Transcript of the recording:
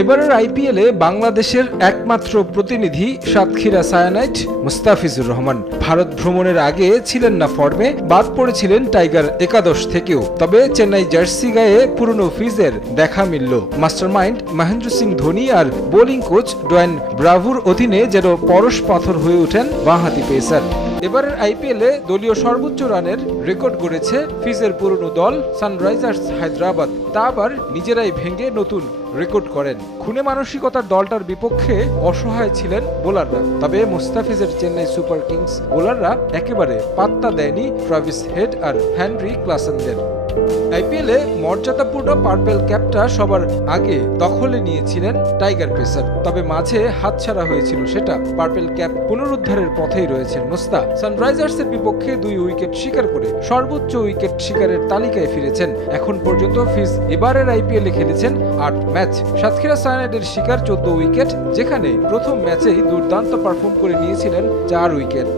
এবারের আইপিএলে বাংলাদেশের একমাত্র প্রতিনিধি সাতক্ষীরা সায়ানাইট মুস্তাফিজুর রহমান। ভারত ভ্রমণের আগে ছিলেন না ফর্মে, বাদ পড়েছিলেন টাইগার একাদশ থেকেও। তবে চেন্নাই জার্সি গায়ে পুরনো ফিজের দেখা মিলল। মাস্টারমাইন্ড মহেন্দ্র সিং ধোনি আর বোলিং কোচ ডোয়েন ব্রাভোর অধীনে যেন পরশ পাথর হয়ে ওঠেন বাঁহাতি পেসার। এবারের আইপিএলে দলীয় সর্বোচ্চ রানের রেকর্ড গড়েছে ফিজের পুরনো দল সানরাইজার্স হায়দ্রাবাদ। তা আবার নিজেরাই ভেঙে নতুন রেকর্ড করেন। খুনে মানসিকতার দলটার বিপক্ষে অসহায় ছিলেন বোলাররা। তবে মুস্তাফিজের চেন্নাই সুপার কিংস বোলাররা একেবারে পাত্তা দেয়নি ট্রাভিস হেড আর হেনরি ক্লাসেনদের। আইপিএলে মর্যাদাপূর্ণ পার্পেল ক্যাপটা সবার আগে দখলে নিয়েছিলেন টাইগার পেসার। তবে মাঝে হাতছাড়া হয়েছিল সেটা। পার্পেল ক্যাপ পুনরুদ্ধারের পথেই রয়েছেন মুস্তা। সানরাইজার্সের বিপক্ষে 2 উইকেট শিকার করে সর্বোচ্চ উইকেট শিকারের তালিকায় ফিরেছেন। এখন পর্যন্ত ফিজ এবারের আইপিএলে খেলেছেন 8 ম্যাচ। সাতক্ষীরা সায়ানাইটের শিকার 14 উইকেট, যেখানে প্রথম ম্যাচেই দুর্দান্ত পারফর্ম করে নিয়েছিলেন 4 উইকেট।